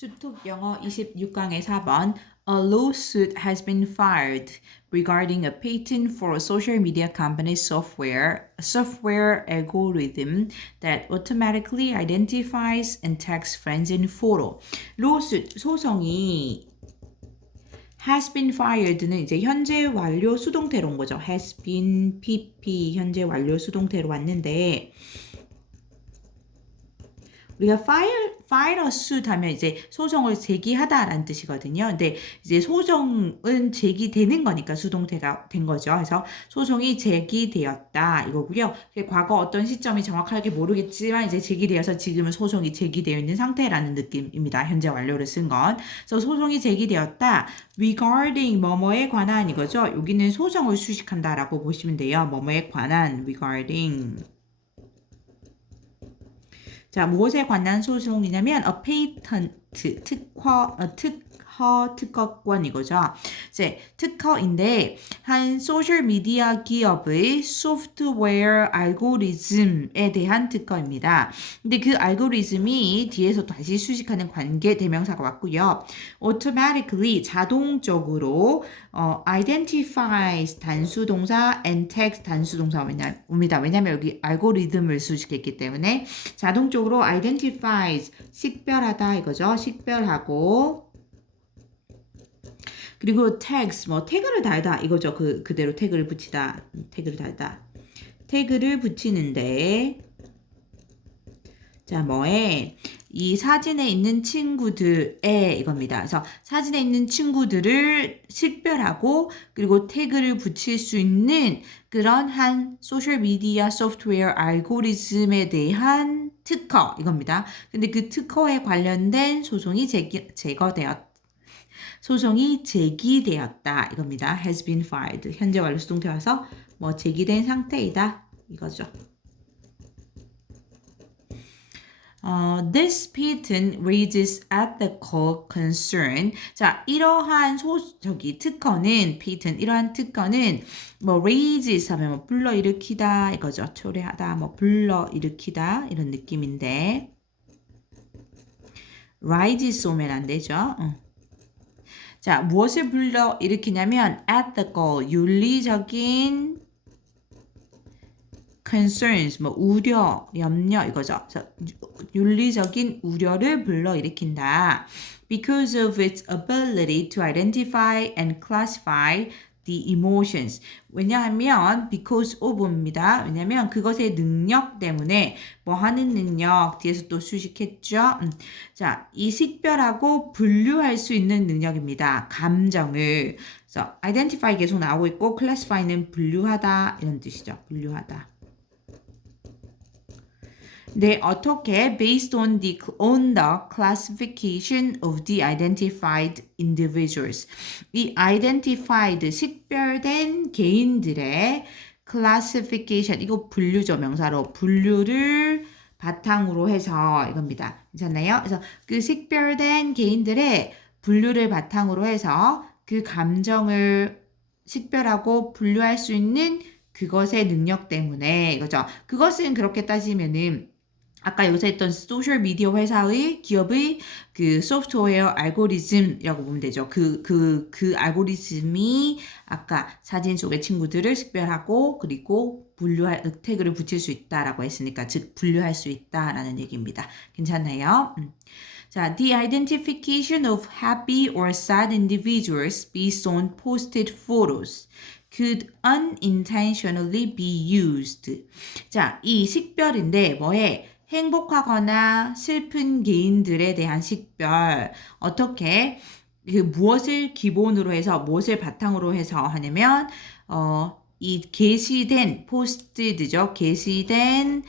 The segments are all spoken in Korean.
수특 영어 26강의 4번 A lawsuit has been filed regarding a patent for a social media company's software, a software algorithm that automatically identifies and tags friends in photo. lawsuit 소송이 has been filed는 이제 현재 완료 수동태로 온 거죠. has been pp 현재 완료 수동태로 왔는데 우리가 a suit 하면 이제 소송을 제기하다라는 뜻이거든요. 근데 이제 소송은 제기되는 거니까 수동태가 된 거죠. 그래서 소송이 제기되었다 이거고요. 과거 어떤 시점이 정확하게 모르겠지만 이제 제기되어서 지금은 소송이 제기되어 있는 상태라는 느낌입니다. 현재 완료를 쓴 건. 그래서 소송이 제기되었다. regarding 뭐뭐에 관한 이거죠. 여기는 소송을 수식한다라고 보시면 돼요. 뭐뭐에 관한 regarding 자, 무엇에 관한 소송이냐면 a patent 특허 어, 특허 특허권 이거죠. 이제 특허인데 한 소셜 미디어 기업의 소프트웨어 알고리즘에 대한 특허입니다. 근데 그 알고리즘이 뒤에서 다시 수식하는 관계 대명사가 왔고요. automatically 자동적으로 어, identifies 단수 동사 and tags 단수 동사입니다. 왜냐면 여기 알고리즘을 수식했기 때문에 자동적으로 identifies 식별하다 이거죠. 식별하고 그리고 tags 뭐 태그를 달다 이거죠. 그 그대로 태그를 붙이다. 태그를 달다. 태그를 붙이는데 자, 뭐에 이 사진에 있는 친구들의 이겁니다. 그래서 사진에 있는 친구들을 식별하고 그리고 태그를 붙일 수 있는 그런 한 소셜 미디어 소프트웨어 알고리즘에 대한 특허 이겁니다. 근데 그 특허에 관련된 소송이 제기, 제거되었 소송이 제기되었다 이겁니다. has been filed. 현재 완료 수동태 와서 뭐 제기된 상태이다 이거죠. 어, this patent raises ethical concern. 자, 이러한 소, 저기, 특허는, patent, 이러한 특허는, 뭐, raises 하면 뭐, 불러일으키다, 이거죠. 초래하다, 뭐, 불러일으키다, 이런 느낌인데, rises 오면 안 되죠. 어. 자, 무엇을 불러일으키냐면, ethical, 윤리적인, concerns 뭐 우려, 염려 이거죠. 윤리적인 우려를 불러일으킨다. Because of its ability to identify and classify the emotions. 왜냐하면 because of입니다. 왜냐하면 그것의 능력 때문에 뭐 하는 능력 뒤에서 또 수식했죠. 음. 자, 이 식별하고 분류할 수 있는 능력입니다. 감정을. 그래서 identify 계속 나오고 있고 classify는 분류하다 이런 뜻이죠. 분류하다. 네, 어떻게 based on the on the classification of the identified individuals. 이 identified 식별된 개인들의 classification 이거 분류죠 명사로 분류를 바탕으로 해서 이겁니다. 괜찮나요? 그래서 그 식별된 개인들의 분류를 바탕으로 해서 그 감정을 식별하고 분류할 수 있는 그것의 능력 때문에 이거죠. 그것은 그렇게 따지면은 아까 요새 했던 소셜 미디어 회사의 기업의 그 소프트웨어 알고리즘이라고 보면 되죠. 그, 그, 그 알고리즘이 아까 사진 속의 친구들을 식별하고 그리고 분류할, 태그를 붙일 수 있다라고 했으니까 즉 분류할 수 있다라는 얘기입니다. 괜찮나요? 음. 자, the identification of happy or sad individuals based on posted photos could unintentionally be used. 자, 이 식별인데 뭐에 행복하거나 슬픈 개인들에 대한 식별 어떻게 그 무엇을 기본으로 해서 무엇을 바탕으로 해서 하냐면 어, 이 게시된 포스트드죠. 게시된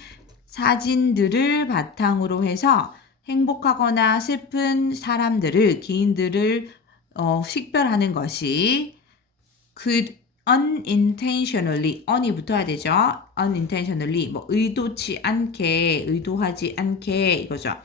사진들을 바탕으로 해서 행복하거나 슬픈 사람들을 개인들을 어, 식별하는 것이 그 unintentionally, on이 붙어야 되죠. unintentionally, 뭐 의도치 않게, 의도하지 않게 이거죠.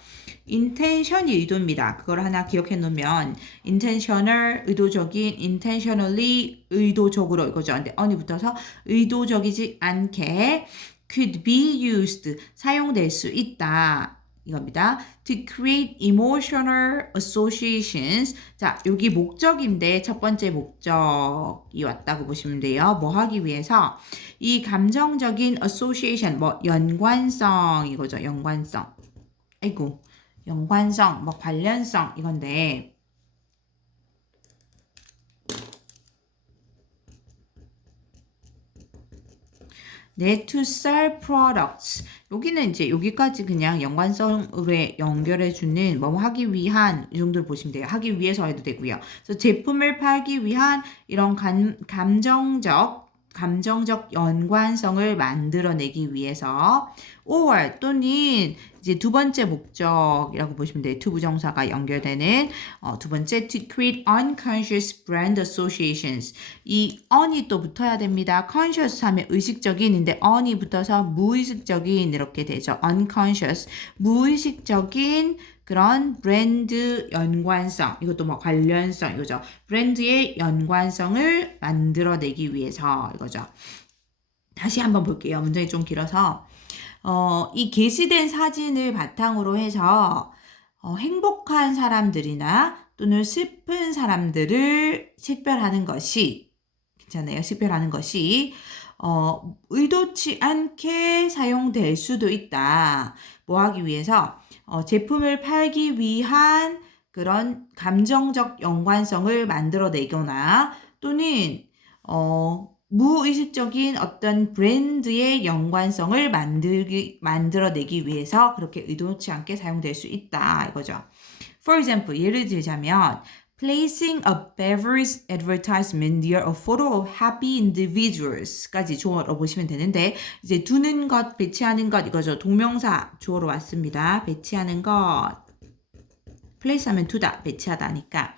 intention이 의도입니다. 그걸 하나 기억해 놓으면 intentional, 의도적인, intentionally, 의도적으로 이거죠. 근데 on이 붙어서 의도적이지 않게 could be used, 사용될 수 있다. 이겁니다. To create emotional associations. 자, 여기 목적인데 첫 번째 목적이 왔다고 보시면 돼요. 뭐 하기 위해서 이 감정적인 association, 뭐 연관성 이거죠. 연관성. 아이고, 연관성, 뭐 관련성 이건데 네, to sell products. 여기는 이제 여기까지 그냥 연관성으로 연결해주는 뭐 하기 위한 이 정도를 보시면 돼요. 하기 위해서 해도 되고요. 그래서 제품을 팔기 위한 이런 감, 감정적 감정적 연관성을 만들어내기 위해서 or 또는 이제 두 번째 목적이라고 보시면 돼요. to 부정사가 연결되는 어, 두 번째 to create unconscious brand associations. 이 on이 또 붙어야 됩니다. conscious 하면 의식적인인데 on이 붙어서 무의식적인 이렇게 되죠. unconscious 무의식적인 그런 브랜드 연관성, 이것도 뭐 관련성 이거죠. 브랜드의 연관성을 만들어내기 위해서 이거죠. 다시 한번 볼게요. 문장이 좀 길어서 어, 이 게시된 사진을 바탕으로 해서 어, 행복한 사람들이나 또는 슬픈 사람들을 식별하는 것이 괜찮아요. 식별하는 것이 어, 의도치 않게 사용될 수도 있다. 뭐 하기 위해서 어, 제품을 팔기 위한 그런 감정적 연관성을 만들어내거나 또는 어, 무의식적인 어떤 브랜드의 연관성을 만들기, 만들어내기 위해서 그렇게 의도치 않게 사용될 수 있다 이거죠. For example, 예를 들자면 placing a beverage advertisement near a photo of happy individuals까지 주어로 보시면 되는데 이제 두는 것, 배치하는 것 이거죠. 동명사 주어로 왔습니다. 배치하는 것. place 하면 두다, 배치하다니까.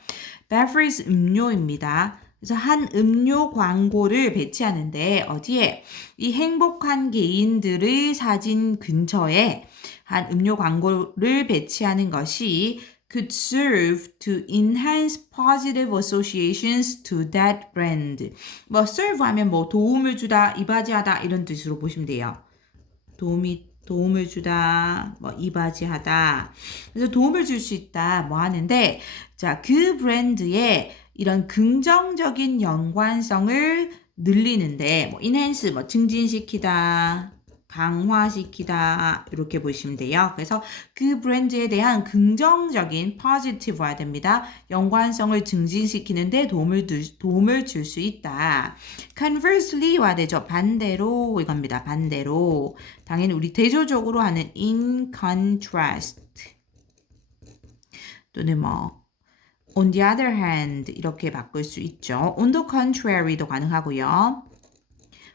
beverage 음료입니다. 그래서 한 음료 광고를 배치하는데 어디에 이 행복한 개인들의 사진 근처에 한 음료 광고를 배치하는 것이 could serve to enhance positive associations to that brand. 뭐 serve 하면 뭐 도움을 주다, 이바지하다 이런 뜻으로 보시면 돼요. 도움이 도움을 주다, 뭐 이바지하다. 그래서 도움을 줄 수 있다, 뭐 하는데 자, 그 브랜드의 이런 긍정적인 연관성을 늘리는데 뭐 enhance 뭐 증진시키다, 강화시키다 이렇게 보시면 돼요. 그래서 그 브랜드에 대한 긍정적인 positive 와야 됩니다. 연관성을 증진시키는데 도움을 도움을 줄 수 있다. conversely 와야 되죠. 반대로 이겁니다. 반대로 당연히 우리 대조적으로 하는 in contrast 또는 뭐 on the other hand 이렇게 바꿀 수 있죠. on the contrary도 가능하고요.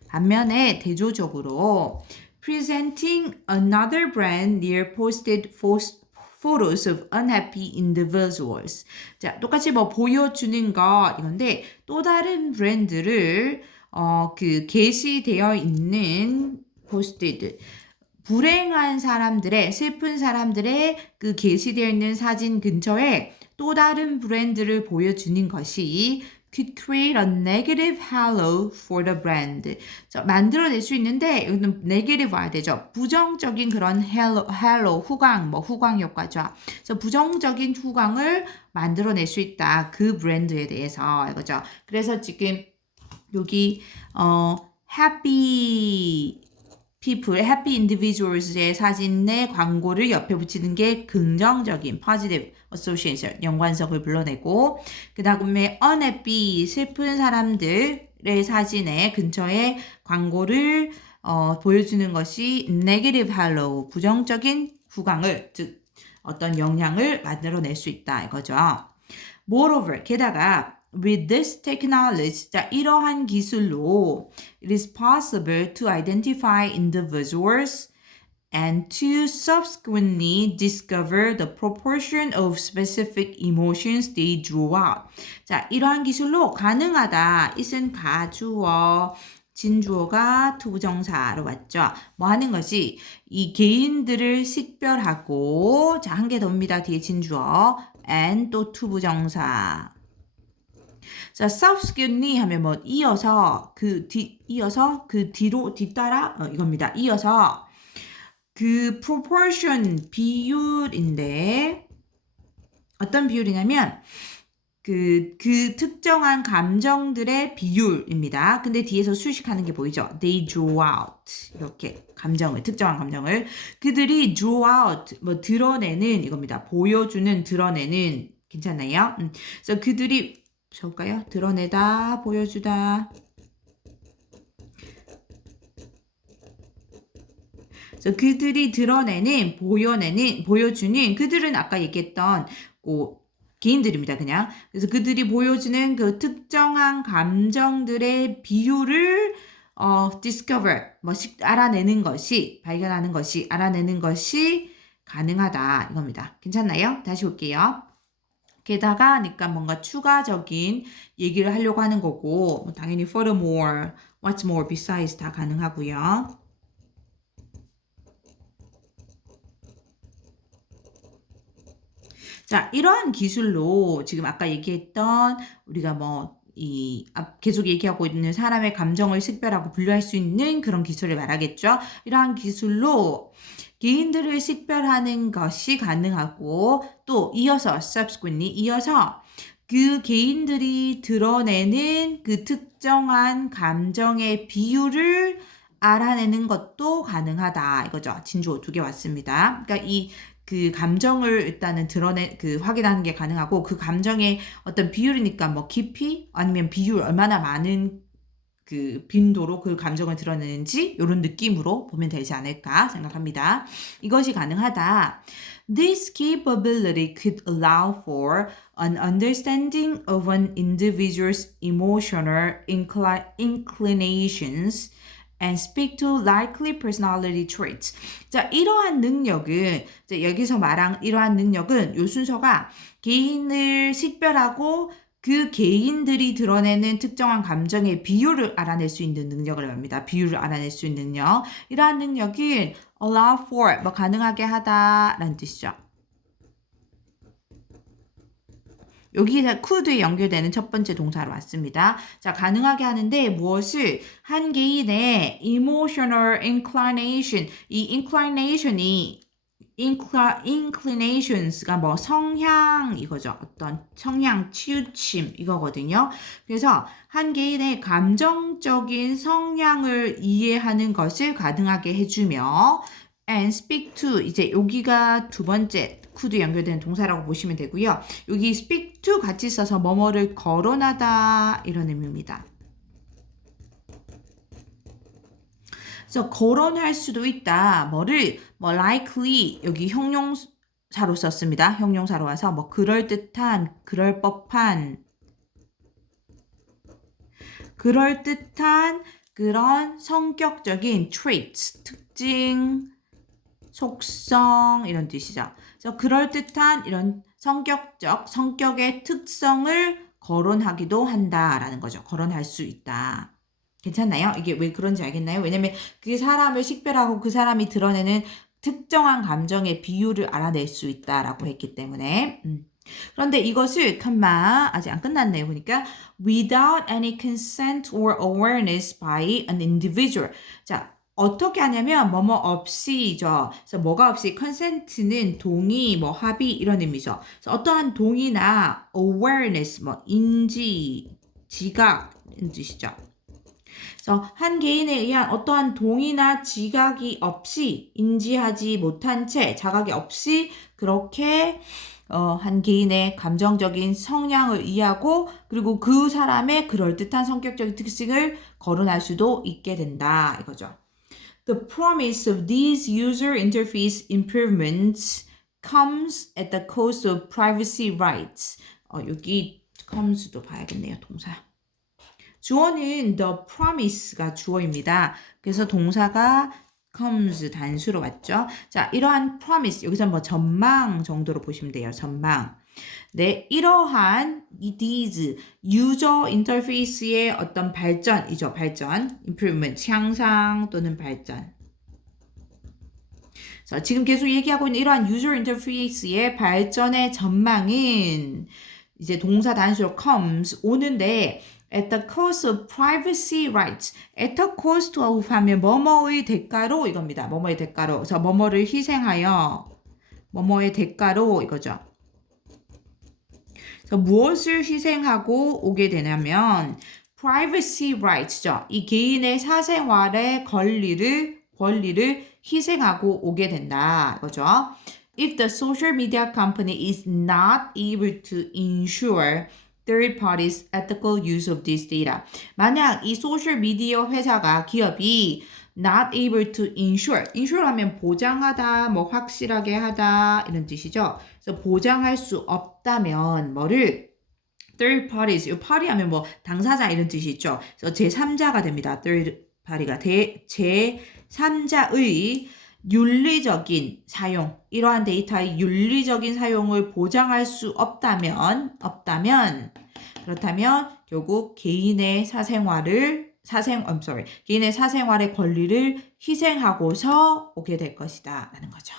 반면에 대조적으로 presenting another brand near posted photos of unhappy individuals. 자, 똑같이 뭐 보여주는 것 이건데 또 다른 브랜드를 어, 그 게시되어 있는 posted 불행한 사람들의 슬픈 사람들의 그 게시되어 있는 사진 근처에 또 다른 브랜드를 보여주는 것이 could create a negative halo for the brand. 자, 만들어낼 수 있는데 이거는 negative 와야 되죠. 부정적인 그런 halo, halo 후광, 뭐 후광 효과죠. 그래서 부정적인 후광을 만들어낼 수 있다. 그 브랜드에 대해서 이거죠. 그래서 지금 여기 어 happy people, happy individuals의 사진의 광고를 옆에 붙이는 게 긍정적인 positive association, 연관성을 불러내고 그 다음에 unhappy, 슬픈 사람들의 사진의 근처에 광고를 어, 보여주는 것이 negative halo, 부정적인 후광을, 즉 어떤 영향을 만들어낼 수 있다 이거죠. Moreover, 게다가 With this technology, 자, 이러한 기술로 it is possible to identify individuals and to subsequently discover the proportion of specific emotions they draw out. 자, 이러한 기술로 가능하다. 이은 가주어, 진주어가 투부정사로 왔죠. 뭐 하는 것이 이 개인들을 식별하고 자, 한 개 더입니다. 뒤에 진주어 and 또 투부정사. 자, subsequently 하면 뭐 이어서 그 뒤 이어서 그 뒤로 뒤따라 어, 이겁니다. 이어서 그 proportion 비율인데 어떤 비율이냐면 그, 그 특정한 감정들의 비율입니다. 근데 뒤에서 수식하는 게 보이죠? They draw out. 이렇게 감정을, 특정한 감정을. 그들이 draw out, 뭐 드러내는 이겁니다. 보여주는, 드러내는. 괜찮나요? 음. 그래서 그들이, 볼까요? 드러내다, 보여주다. 그래서 그들이 드러내는, 보여내는, 보여주는, 그들은 아까 얘기했던, 그, 개인들입니다, 그냥. 그래서 그들이 보여주는 그 특정한 감정들의 비율을 어, discover, 뭐, 식, 알아내는 것이, 발견하는 것이, 알아내는 것이 가능하다. 이겁니다. 괜찮나요? 다시 볼게요. 게다가, 그러니까 뭔가 추가적인 얘기를 하려고 하는 거고, 뭐 당연히 furthermore, what's more, besides 다 가능하고요. 자, 이러한 기술로 지금 아까 얘기했던 우리가 뭐, 이, 앞- 계속 얘기하고 있는 사람의 감정을 식별하고 분류할 수 있는 그런 기술을 말하겠죠. 이러한 기술로 개인들을 식별하는 것이 가능하고 또 이어서 subsequently 이어서 그 개인들이 드러내는 그 특정한 감정의 비율을 알아내는 것도 가능하다 이거죠. 진주 두 개 왔습니다. 그러니까 이그 감정을 일단은 드러내 그 확인하는 게 가능하고 그 감정의 어떤 비율이니까 뭐 깊이 아니면 비율 얼마나 많은 그 빈도로 그 감정을 드러내는지 이런 느낌으로 보면 되지 않을까 생각합니다. 이것이 가능하다. This capability could allow for an understanding of an individual's emotional incli- inclinations and speak to likely personality traits. 자, 이러한 능력은 여기서 말한 이러한 능력은 요 순서가 개인을 식별하고 그 개인들이 드러내는 특정한 감정의 비율을 알아낼 수 있는 능력을 말합니다. 비율을 알아낼 수 있는 능력. 이러한 능력은 allow for, 뭐 가능하게 하다라는 뜻이죠. 여기에 could에 연결되는 첫 번째 동사로 왔습니다. 자, 가능하게 하는데 무엇을 한 개인의 emotional inclination, 이 inclination이 incli, inclinations가 뭐 성향 이거죠. 어떤 성향 치우침 이거거든요. 그래서 한 개인의 감정적인 성향을 이해하는 것을 가능하게 해주며 and speak to 이제 여기가 두 번째 could 연결되는 동사라고 보시면 되고요. 여기 speak to 같이 써서 뭐뭐를 거론하다 이런 의미입니다. 그래서 거론할 수도 있다. 뭐를 뭐 likely 여기 형용사로 썼습니다. 형용사로 와서 뭐 그럴 듯한, 그럴 법한, 그럴 듯한 그런 성격적인 traits, 특징, 속성 이런 뜻이죠. 그래서 그럴 듯한 이런 성격적 성격의 특성을 거론하기도 한다라는 거죠. 거론할 수 있다. 괜찮나요? 이게 왜 그런지 알겠나요? 왜냐면 그 사람을 식별하고 그 사람이 드러내는 특정한 감정의 비율을 알아낼 수 있다라고 했기 때문에. 음. 그런데 이것을 칸마 아직 안 끝났네요. 보니까 without any consent or awareness by an individual. 자, 어떻게 하냐면 뭐뭐 없이죠. 그래서 뭐가 없이 컨센트는 동의, 뭐 합의 이런 의미죠. 그래서 어떠한 동의나 awareness 뭐 인지, 지각 이런 뜻이죠. 한 개인에 의한 어떠한 동의나 지각이 없이 인지하지 못한 채 자각이 없이 그렇게 어, 한 개인의 감정적인 성향을 이해하고 그리고 그 사람의 그럴듯한 성격적인 특징을 거론할 수도 있게 된다 이거죠. The promise of these user interface improvements comes at the cost of privacy rights. 어, 여기 comes도 봐야겠네요, 동사. 주어는 the promise가 주어입니다. 그래서 동사가 comes 단수로 왔죠. 자, 이러한 promise 여기서 뭐 전망 정도로 보시면 돼요. 전망. 네, 이러한 이 these 유저 인터페이스의 어떤 발전이죠. 발전, improvement, 향상 또는 발전. 자, 지금 계속 얘기하고 있는 이러한 유저 인터페이스의 발전의 전망은 이제 동사 단수로 comes 오는데 at the cost of privacy rights. at the cost of 하면 뭐뭐의 대가로 이겁니다. 뭐뭐의 대가로. 그래서 뭐뭐를 희생하여 뭐뭐의 대가로 이거죠. 그래서 무엇을 희생하고 오게 되냐면 privacy rights죠. 이 개인의 사생활의 권리를 권리를 희생하고 오게 된다. 이거죠. If the social media company is not able to ensure third parties ethical use of this data. 만약 이 소셜 미디어 회사가 기업이 not able to ensure, ensure 하면 보장하다, 뭐 확실하게 하다 이런 뜻이죠. 그래서 보장할 수 없다면 뭐를 third parties, 이 party 하면 뭐 당사자 이런 뜻이 있죠. 그래서 제3자가 됩니다. third party가 대, 제3자의 윤리적인 사용, 이러한 데이터의 윤리적인 사용을 보장할 수 없다면, 없다면, 그렇다면 결국 개인의 사생활을 사생, I'm sorry, 개인의 사생활의 권리를 희생하고서 오게 될 것이다 라는 거죠.